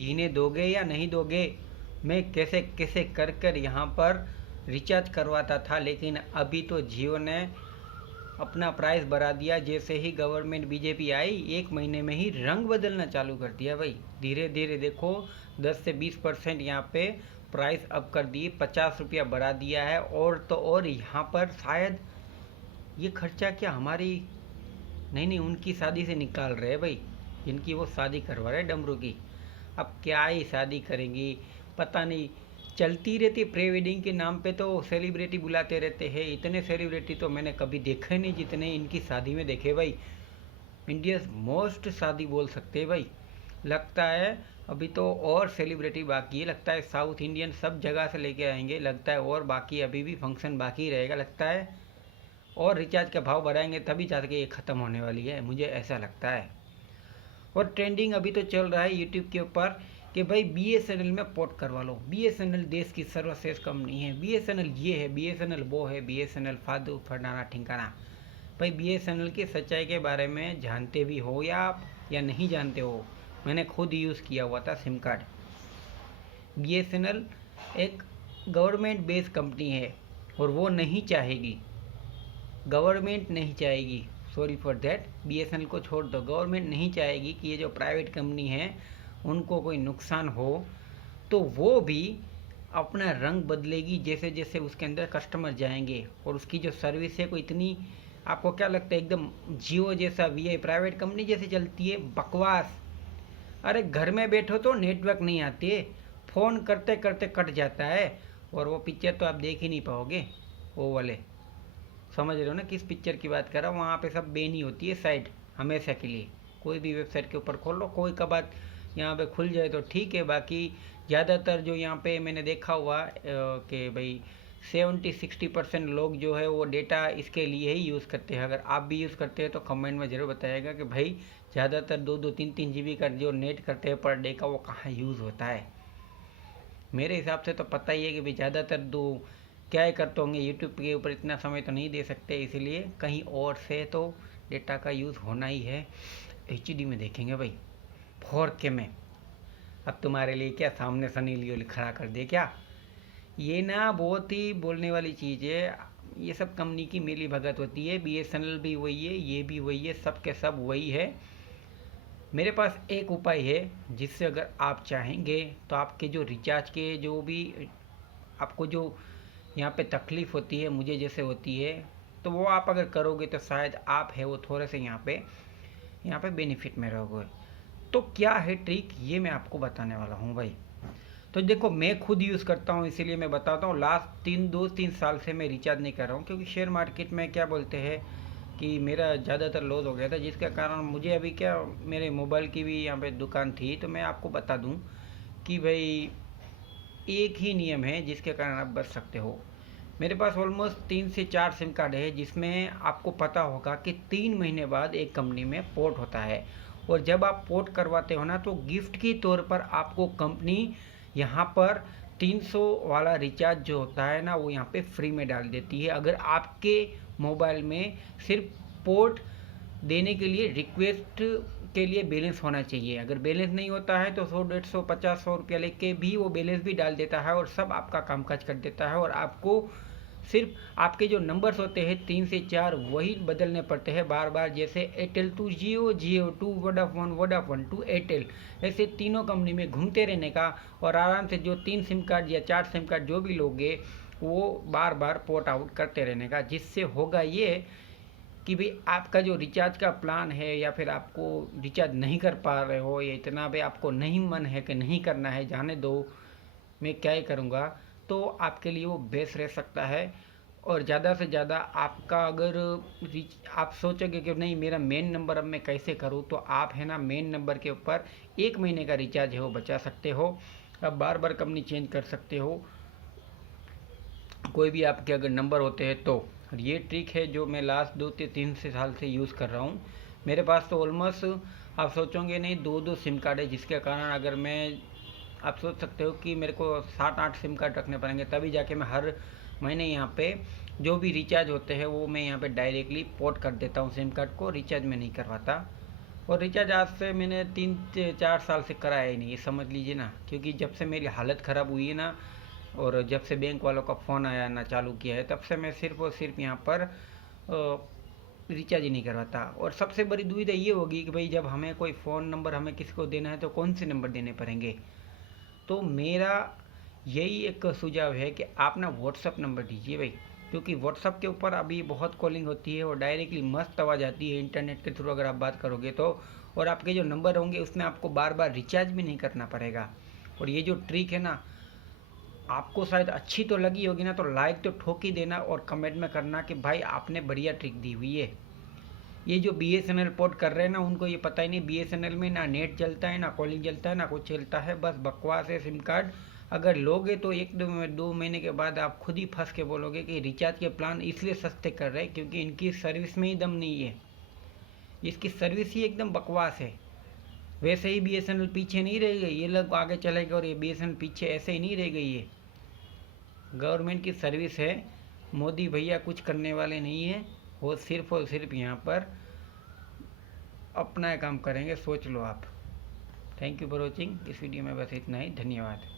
जीने दोगे या नहीं दोगे। मैं कैसे कैसे कर कर यहाँ पर रिचार्ज करवाता था, लेकिन अभी तो जियो ने अपना प्राइस बढ़ा दिया। जैसे ही गवर्नमेंट बीजेपी आई, एक महीने में ही रंग बदलना चालू कर दिया भाई। धीरे धीरे देखो 10 से 20% यहाँ पे प्राइस अप कर दिए, 50 रुपया बढ़ा दिया है। और तो और यहाँ पर शायद ये खर्चा क्या हमारी नहीं उनकी शादी से निकाल रहे हैं भाई, जिनकी वो शादी करवा रहे डमरू की। अब क्या ही शादी करेंगी पता नहीं। चलती रहती प्री वेडिंग के नाम पे तो सेलिब्रिटी बुलाते रहते हैं। इतने सेलिब्रिटी तो मैंने कभी देखे नहीं जितने इनकी शादी में देखे भाई। इंडिया मोस्ट शादी बोल सकते हैं भाई। लगता है अभी तो और सेलिब्रिटी बाकी है, लगता है साउथ इंडियन सब जगह से लेके आएंगे, लगता है और बाकी अभी भी फंक्शन बाकी रहेगा लगता है। और रिचार्ज का भाव बढ़ाएंगे तभी जाके ये ख़त्म होने वाली है, मुझे ऐसा लगता है। और ट्रेंडिंग अभी तो चल रहा है यूट्यूब के ऊपर कि भाई BSNL में पोर्ट करवा लो। BSNL देश की सर्वश्रेष्ठ कंपनी है, BSNL ये है, BSNL वो है, BSNL फादू फरनाना ठिकाना। भाई BSNL की सच्चाई के बारे में जानते भी हो या आप या नहीं जानते हो, मैंने खुद यूज़ किया हुआ था सिम कार्ड। BSNL एक गवर्नमेंट बेस्ड कंपनी है और वो नहीं चाहेगी, गवर्नमेंट नहीं चाहेगी, सॉरी फॉर दैट, BSNL को छोड़ दो, गवर्नमेंट नहीं चाहेगी कि ये जो प्राइवेट कंपनी है उनको कोई नुकसान हो। तो वो भी अपना रंग बदलेगी जैसे जैसे उसके अंदर कस्टमर जाएंगे। और उसकी जो सर्विस है कोई इतनी, आपको क्या लगता है एकदम जियो जैसा VI प्राइवेट कंपनी जैसे चलती है? बकवास। अरे घर में बैठो तो नेटवर्क नहीं आते, फ़ोन करते करते कट जाता है। और वो पिक्चर तो आप देख ही नहीं पाओगे, वो वाले समझ रहे हो ना किस पिक्चर की बात कर रहा हूँ। वहाँ पे सब बैन ही होती है साइट हमेशा के लिए। कोई भी वेबसाइट के ऊपर खोल लो, कोई कबार यहाँ पे खुल जाए तो ठीक है, बाकी ज़्यादातर जो यहाँ पे मैंने देखा हुआ कि भाई 70-60% लोग जो है वो डेटा इसके लिए ही यूज़ करते हैं। अगर आप भी यूज़ करते हैं तो कमेंट में ज़रूर बताइएगा कि भाई ज़्यादातर 2-3 GB का जो नेट करते हैं पर डे का वो कहाँ यूज़ होता है। मेरे हिसाब से तो पता ही है कि भाई ज़्यादातर दो क्या ही करते होंगे, यूट्यूब के ऊपर इतना समय तो नहीं दे सकते, इसलिए कहीं और से तो डेटा का यूज़ होना ही है। HD में देखेंगे भाई, 4K में। अब तुम्हारे लिए क्या सामने सनी लियोन खड़ा कर दे क्या? ये ना बहुत ही बोलने वाली चीज़ है। ये सब कंपनी की मिली भगत होती है। BSNL भी वही है, ये भी वही है, सब के सब वही है। मेरे पास एक उपाय है जिससे अगर आप चाहेंगे तो आपके जो रिचार्ज के जो भी आपको जो यहाँ पे तकलीफ़ होती है, मुझे जैसे होती है, तो वो आप अगर करोगे तो शायद आप है वो थोड़े से यहाँ पे बेनिफिट में रहोगे। तो क्या है ट्रिक, ये मैं आपको बताने वाला हूँ भाई। तो देखो मैं खुद यूज़ करता हूँ इसीलिए मैं बताता हूँ। लास्ट 2-3 साल से मैं रिचार्ज नहीं कर रहा हूँ, क्योंकि शेयर मार्केट में क्या बोलते हैं कि मेरा ज़्यादातर लॉस हो गया था, जिसके कारण मुझे अभी क्या, मेरे मोबाइल की भी यहाँ पे दुकान थी। तो मैं आपको बता दूँ कि भाई एक ही नियम है जिसके कारण आप बच सकते हो। मेरे पास ऑलमोस्ट 3 से 4 सिम कार्ड है, जिसमें आपको पता होगा कि 3 महीने बाद एक कंपनी में पोर्ट होता है। और जब आप पोर्ट करवाते हो ना, तो गिफ्ट के तौर पर आपको कंपनी यहाँ पर 300 वाला रिचार्ज जो होता है ना, वो यहाँ पे फ्री में डाल देती है। अगर आपके मोबाइल में सिर्फ पोर्ट देने के लिए रिक्वेस्ट के लिए बैलेंस होना चाहिए। अगर बैलेंस नहीं होता है तो 100-150 50-100 रुपया लेके भी वो बैलेंस भी डाल देता है और सब आपका कामकाज कर देता है। और आपको सिर्फ आपके जो नंबर्स होते हैं 3 से 4 वही बदलने पड़ते हैं बार बार। जैसे Airtel to Jio, Jio to Vodafone, Vodafone to Airtel, ऐसे तीनों कंपनी में घूमते रहने का। और आराम से जो 3 सिम कार्ड या 4 सिम कार्ड जो भी लोगे वो बार बार पोर्ट आउट करते रहने का। जिससे होगा ये कि भाई आपका जो रिचार्ज का प्लान है, या फिर आपको रिचार्ज नहीं कर पा रहे हो, या इतना भी आपको नहीं मन है कि नहीं करना है, जाने दो मैं क्या ही करूँगा, तो आपके लिए वो बेस्ट रह सकता है। और ज़्यादा से ज़्यादा आपका अगर आप सोचोगे कि नहीं मेरा मेन नंबर अब मैं कैसे करूँ, तो आप है ना मेन नंबर के ऊपर 1 महीने का रिचार्ज है वो बचा सकते हो। अब बार बार कंपनी चेंज कर सकते हो, कोई भी आपके अगर नंबर होते हैं तो। और ये ट्रिक है जो मैं लास्ट 2-3 से साल से यूज़ कर रहा हूँ। मेरे पास तो ऑलमोस्ट आप सोचोगे नहीं 2-2 सिम कार्ड है, जिसके कारण अगर मैं, आप सोच सकते हो कि मेरे को 7-8 सिम कार्ड रखने पड़ेंगे, तभी जाके मैं हर महीने यहाँ पे जो भी रिचार्ज होते हैं वो मैं यहाँ पे डायरेक्टली पोर्ट कर देता हूँ सिम कार्ड को, रिचार्ज में नहीं करवाता। और रिचार्ज आज से मैंने 3-4 साल से कराया ही नहीं, ये समझ लीजिए ना, क्योंकि जब से मेरी हालत ख़राब हुई है ना, और जब से बैंक वालों का फ़ोन आया ना चालू किया है, तब से मैं सिर्फ और सिर्फ यहाँ पर रिचार्ज ही नहीं करवाता। और सबसे बड़ी दुविधा ये होगी कि भाई जब हमें कोई फ़ोन नंबर हमें किसी को देना है तो कौन से नंबर देने पड़ेंगे। तो मेरा यही एक सुझाव है कि आप ना व्हाट्सअप नंबर दीजिए भाई, क्योंकि व्हाट्सअप के ऊपर अभी बहुत कॉलिंग होती है और डायरेक्टली मस्त आवाज़ आती है इंटरनेट के थ्रू अगर आप बात करोगे तो। और आपके जो नंबर होंगे उसमें आपको बार बार रिचार्ज भी नहीं करना पड़ेगा। और ये जो ट्रिक है ना, आपको शायद अच्छी तो लगी होगी ना, तो लाइक तो ठोक ही देना और कमेंट में करना कि भाई आपने बढ़िया ट्रिक दी हुई है। ये जो BSNL पोर्ट कर रहे हैं ना, उनको ये पता ही नहीं BSNL में ना नेट चलता है, ना कॉलिंग चलता है, ना कुछ चलता है, बस बकवास है सिम कार्ड। अगर लोगे तो 1-2 महीने के बाद आप खुद ही फंस के बोलोगे कि रिचार्ज के प्लान इसलिए सस्ते कर रहे हैं क्योंकि इनकी सर्विस में ही दम नहीं है, इसकी सर्विस ही एकदम बकवास है। वैसे ही BSNL पीछे नहीं रह गई, ये लोग आगे चले गए और ये BSNL पीछे ऐसे ही नहीं रह गई है। गवर्नमेंट की सर्विस है, मोदी भैया कुछ करने वाले नहीं है, वो सिर्फ और सिर्फ यहाँ पर अपना काम करेंगे, सोच लो आप। Thank you for watching. इस वीडियो में बस इतना ही, धन्यवाद।